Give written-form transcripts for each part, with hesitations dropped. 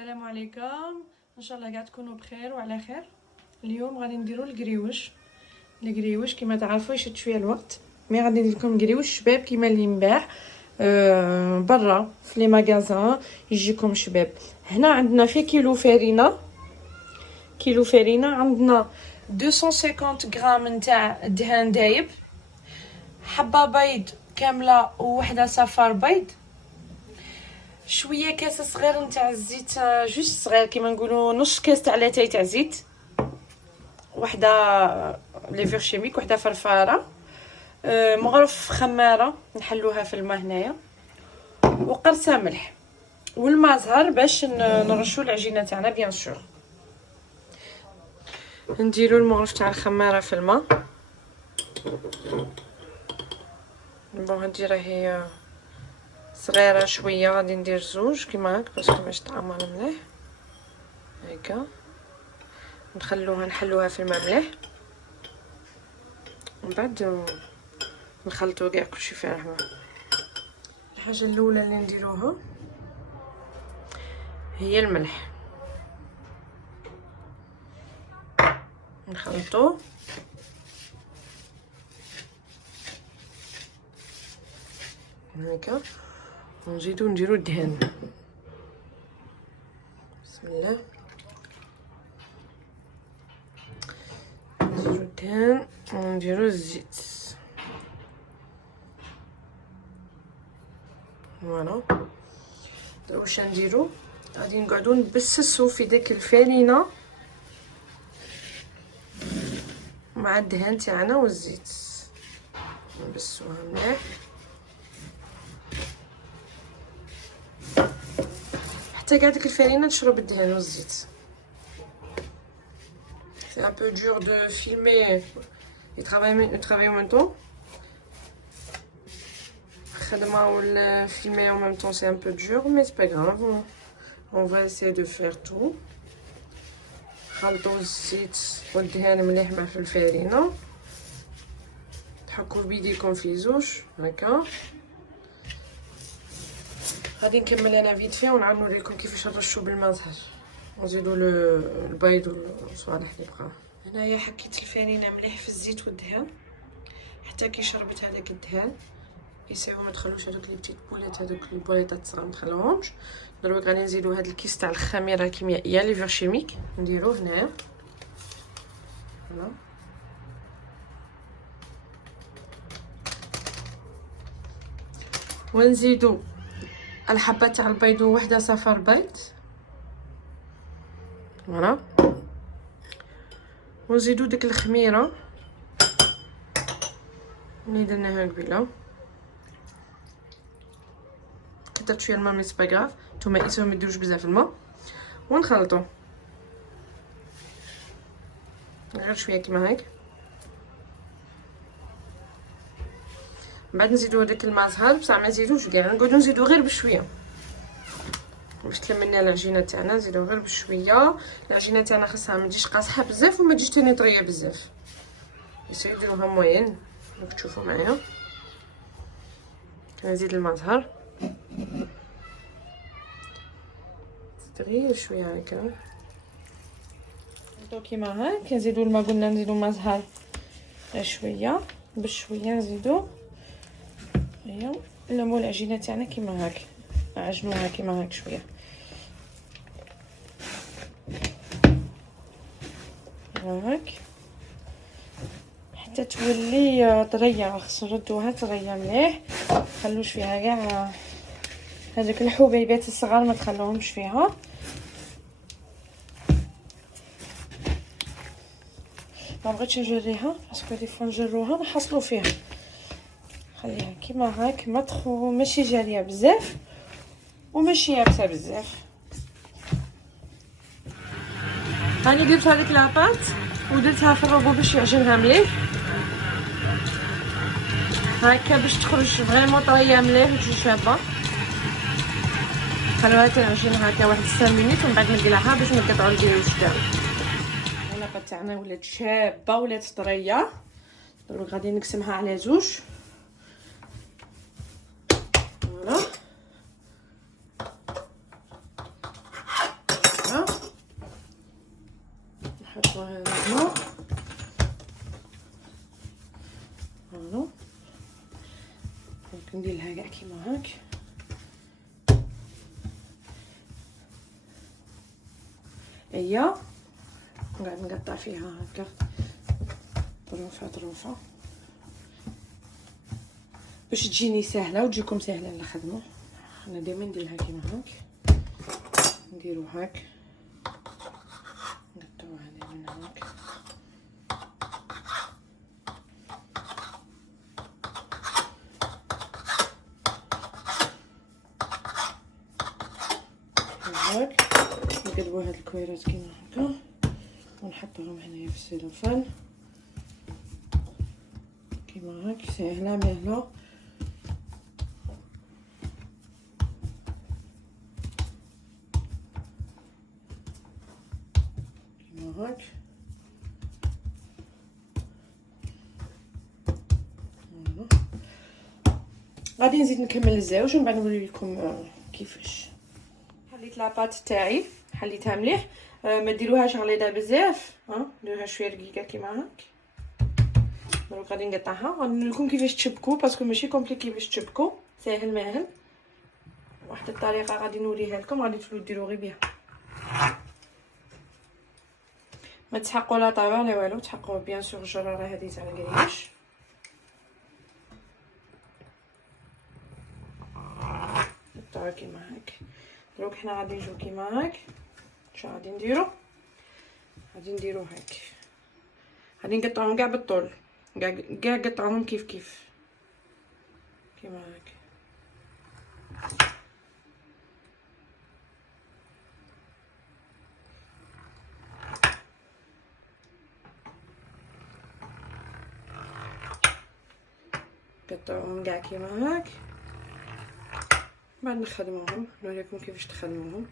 السلام عليكم، ان شاء الله قاعد تكونوا بخير وعلى خير. اليوم غادي نديروا القريوش كما تعرفوا يشد شويه الوقت، مي غادي ندير لكم قريوش شباب كما اللي ينباع برا في لي ماغازان يجيكم شباب. هنا عندنا في كيلو فرينه عندنا 250 غرام نتاع دهان دايب، حبه بيض كامله ووحده صفار بيض، شويه كاس صغير نتاع الزيت، جوست صغير كيما نقولوا نص كاس تاع لاتاي تاع زيت، وحده ليفر شيميك، وحده فرفاره، مغرف خماره نحلوها في الماء هنايا، وقرصه ملح، والماء زهر باش نرشوا العجينه تاعنا. بيان سور نديروا المغرف تاع الخماره في الماء. بون هادي راهي صغيره شويه، غادي ندير زوج كيما هاك باسكو باش تعمر مليح هكا. نحلوها في الماء مليح، ومن بعد نخلطوا كاع كلشي في رحمه. الحاجه الاولى اللي نديروها هي الملح، نخلطوه هكا، ونزيدو نديرو الدهان. بسم الله، نديرو الدهان ونديرو الزيت. فوالا واش نديرو، غادي نقعدو نبسسو في داك الفرينه مع الدهان تاعنا والزيت، نبسوها مليح حتى كاع ديك الفرينه تشرب الدهان والزيت. C'est un peu dur de filmer et travailler en même temps. خدمة ولا filmer en même temps c'est un peu dur, mais c'est pas grave. On va essayer de faire tout. خلطوا الزيت والدهان مليح مع الفرينه، تحكوا بيديكم في زوج هكا. غادي نكمل انا فيت في ونعاود نوريكم كيفاش نرشوا بالماء زهر ونزيدوا البيض والصوالح اللي بقاو. هنايا حكيت الفرينه مليح في الزيت والدهان حتى كي شربت هذاك الدهان. يساو ما تخلوش هذوك لي بتيت بولات، هذوك البوليطات الصغار ما تخلوهمش. دروك غادي نزيدوا هذا الكيس تاع الخميره كيميائيه ليفر شيميك، نديروه هنايا. فوالا ونزيدوا الحبه تاع البيض ووحده صفار بيض. فوالا ونزيدوا ديك الخميره اللي درناها قبيله. كترت شويه الماء مي سي با غاف، نتوما اسمو ما ديروش بزاف الماء، ونخلطو غير شويه كيما هاك. من بعد نزيدو هذاك الماء زهر، بصح ما نزيدوش كاع، نقعدو نزيدو غير بشويه باش تلملنا العجينه تاعنا. نزيدو غير بشويه. العجينه تاعنا خاصها ما تجيش قاصحه بزاف وما تجيش تاني طريه بزاف، يسيو ديروها موين راك تشوفوا معايا. نزيد الماء زهر غير شويه هكا، نحطو كيما هاك. نزيدو الماء، قلنا نزيدو ماء زهر غير شويه بشويه، نزيدو هيا نلمو العجينه تاعنا كيما هاك، نعجنوها كيما هاك شويه هاك حتى تولي طريه. خصنا نردوها طريه مليح، مخلوش فيها كاع هذوك الحبيبات الصغار، ما تخلوهمش فيها. ما بغيتش نجريها باسكو دي فوا نجروها نحصلوا فيها. خليها كيما هاك، ماشي جاريه بزاف وماشي يابسه بزاف. راني درت هذيك لاباط ودرتها في الروبو باش يعجنها مليح هكا، باش تخرج فريمون طريه مليح وتجي شابه. خلوها تنعجن هكا واحد 5 مينوت ومن بعد نقلعها باش نقطعوا القريوش تاعنا. اللاباط تاعنا ولات شابه ولات طريه. دروك غادي نقسمها على زوج. فوالا نحطو هذا هنا. فوالا دونك نديرلها كاع كيما هاك. هي نقعد نقطع فيها هكا طروفه طروفه باش تجيني سهله وتجيكم سهله الخدمه. انا دائما نديرها كيما هاك، نديرو هاك نقطعوها دائما هاك. هاك نقلبو هاد الكويرات كيما هكا ونحطوهم هنايا في السيلوفان كيما هاك. ساهله مهله. كيما هاك. غادي نزيد نكمل الزاوج ومن بعد نوري لكم كيفاش. حليت لاباط تاعي، حليتها مليح. ما ديروهاش غليظه بزاف، ديروها شويه رقيقه كيما هاك. دونك غادي نقطعها ونقول لكم كيفاش تشبكوا، باسكو ماشي كومبليكي باش تشبكوا، ساهل ماهل. واحد الطريقه غادي نوريها لكم، غادي تولوا ديروا غير بها. ما تحقوا لا طاوه لا والو، تحقوا بيان سور الجراره هذه تاع الكرياش. نقطعوا كيما هاك. دروك حنا غادي نجيو كيما هاك. اش غادي نديرو؟ غادي نديرو هاك، غادي نقطعوهم كاع بالطول، كاع قطعوهم كيف كيف كيما هاك. قطعوهم كاع كيما هاك. بعد نخدموهم، نوريكم كيفاش تخدموهم،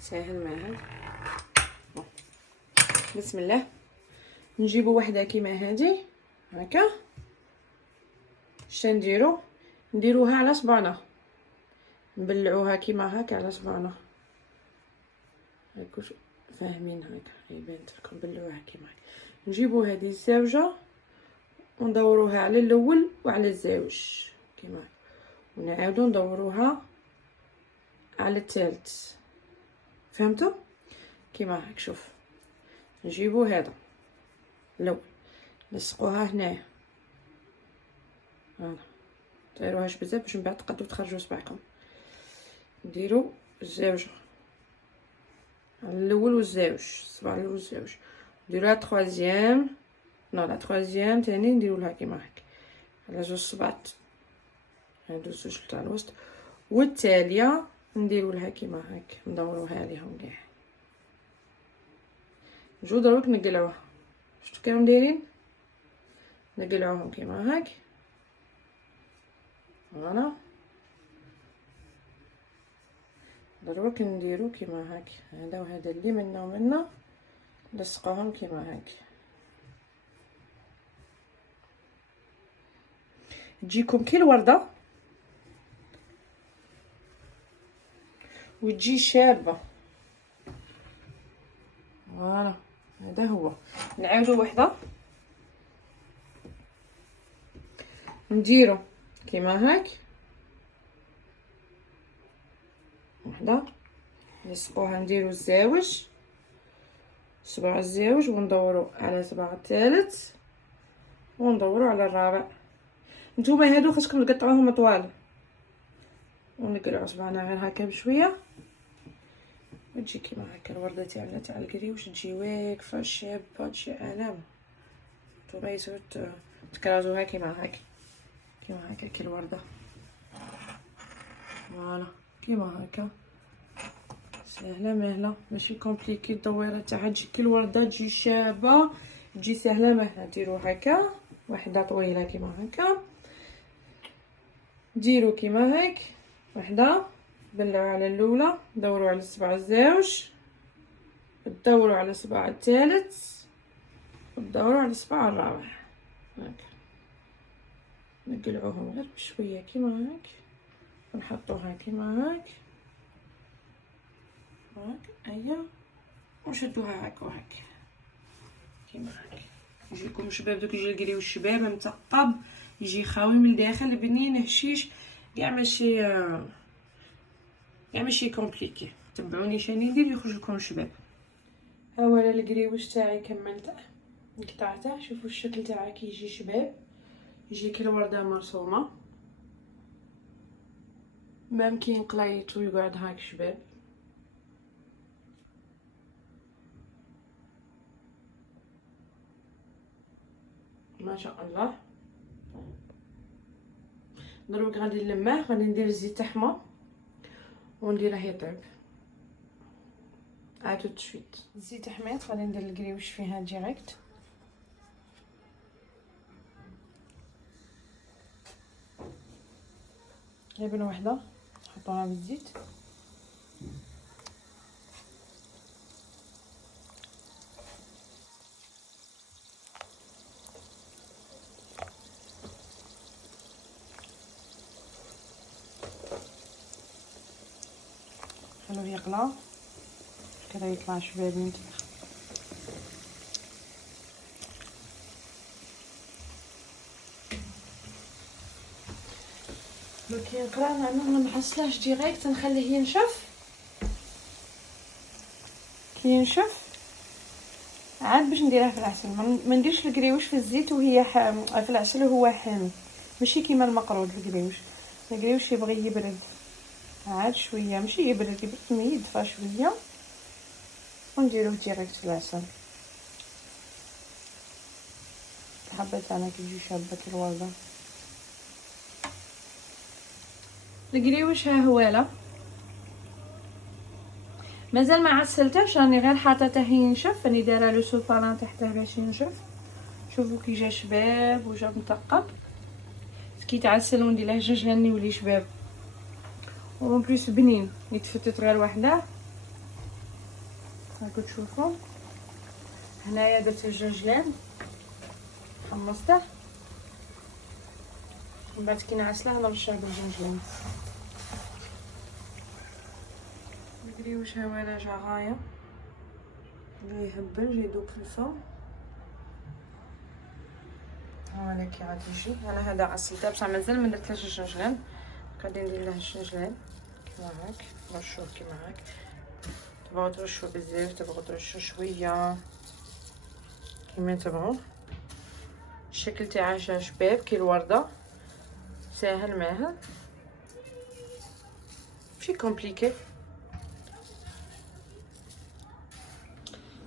ساهل ماهل. بسم الله. نجيبو وحده كيما هذه هكا. اش نديرو؟ نديروها على صبعنا، نبلعوها كيما هكا على صبعنا. هاكو فاهمين هكا يبان لكم، بلعوها كيما هكا. نجيبو هذه الزاوجه وندوروها على الاول وعلى الزاوج كيما هكا، ونعاودو ندوروها على الثالث. فهمتوا؟ كيما هاك. شوف، نجيبو هذا الاول نلصقوها هنايا، هنا ديروهاش بزاف باش من بعد تقدروا تخرجوا صباعكم. نديرو الزاوجه على الاول والزاوج، الصباع الاول والزاوج. نديرو لا تروازيام، نو لا تروازيام تاني نديرو لها كيما هاك على جوج صباط، هادو الزوج تاع الوسط. والتاليه نديرو لها كيما هاك، ندوروها عليهم كاع. نجو دروك نقلعوها. شفتو كيفاش دايرين؟ نقلعوهم كيما هاك. فوالا دروك نديرو كيما هاك، هذا وهذا اللي منا ومنا نلصقوهم كيما هاك. تجيكم كي الورده وتجي شابه. فوالا هذا هو. نعاودو وحده نديرو كيما هاك، وحده نلصقوها، نديرو الزاوج، صباع الزاوج، وندورو على صباع الثالث، وندورو على الرابع. نتوما هادو خاصكم تقطعوهم طوال، ونقلعو صباعنا غير هكا بشويه، وتجي كيما هكا الورده تاعنا تاع الكريوش، تجي واقفه شابه، تجي علامه. نتوما يسو تكرازوها كيما هاك، كيما هكا كي الورده. فوالا كيما هكا، سهله مهله، ماشي كومبليكي. الدويره تاعها تجي كي الورده، تجي شابه، تجي سهله مهله. ديرو هكا وحده طويله كيما هكا، ديرو كيما هاك وحده، بلعوا على الاولى، دوروا على الصباع الزاوج، دوروا على الصباع الثالث، ودوروا على الصباع الرابع هكا. نقلعوهم غير بشويه كيما هاك، ونحطوها كيما هاك هاك. ايا ونشدوها هاك وهاك. كيما هكا يجيكم شباب. دوك يجي الكريوش الشباب مثقب، يجي خاوي من الداخل، بنين هشيش، كاع ماشي كومبليكي. تبعوني شاني ندير يخرج لكم شباب. ها هو الكريوش تاعي كملته قطعته. شوفوا الشكل تاعه كي يجي شباب، يجي كي الورده مرسومه، مام كي نقلايط ويقعد هاك شباب. ما شاء الله. دروك غادي نلماه، غادي ندير الزيت احمر ونديره يطيب. تو تشويت الزيت حميت، غادي ندير الكريوش فيها ديريكت. لبنه وحده نحطوها بالزيت. خلوه يقلى كده يطلع شباب ينتفخ. لو كي يقرا انا ما نحصلهش ديريكت، نخليه ينشف. كي ينشف عاد باش نديرها في العسل. ما نديرش الكريوش في الزيت وهي في العسل وهو حامي، ماشي كيما المقرود. الكريوش يبغي يبرد عاد شويه، ماشي يبرد ما يدفى شويه، ونديروه ديريكت في العسل. الحبه تاعنا كتجي شابه كي الورده. الكريوش ها هواله مازال ما عسلتهش، راني غير حاطته ينشف. راني دايره لو سوفالان تحته باش ينشف. شوفوا كي جا شباب وجا مثقب. كي تعسل وندير له جنجلان يولي شباب، ومن بليس بنين يتفتت غير وحده. هاكو تشوفوا هنايا درت الجنجلان حمصته، من بعد كي نعسله نرشه بالجنجلان. الكريوش ها هو جا غايه، جاي يهبل، جاي يذوب في الفم. هاولا كي عاد يجي. انا هذا عسلته بصح مازال ما درتلهش الجنجلان، غادي ندير له الجنجلان كيما هاك. نرشوه كيما هاك. تبغوا ترشوا بزاف، تبغوا ترشوا شويه كيما تبغوا. الشكل تاعها جا شباب كي الورده، ساهل ماهل ماشي كومبليكي.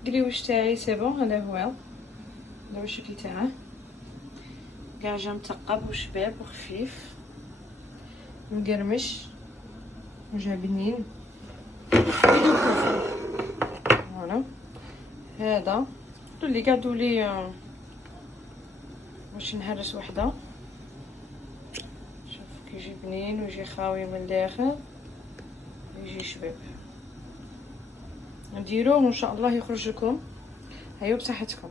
الكريوش تاعي سي بون، هذا هو الشكل تاعه. كاع جا مثقب وشباب وخفيف مقرمش وجا بنين. فوالا هذا اللي قعدوا لي باش نهرس وحده. شوف كيجي بنين ويجي خاوي من الداخل، يجي شباب. نديروه وان شاء الله يخرج لكم. هيا بصحتكم.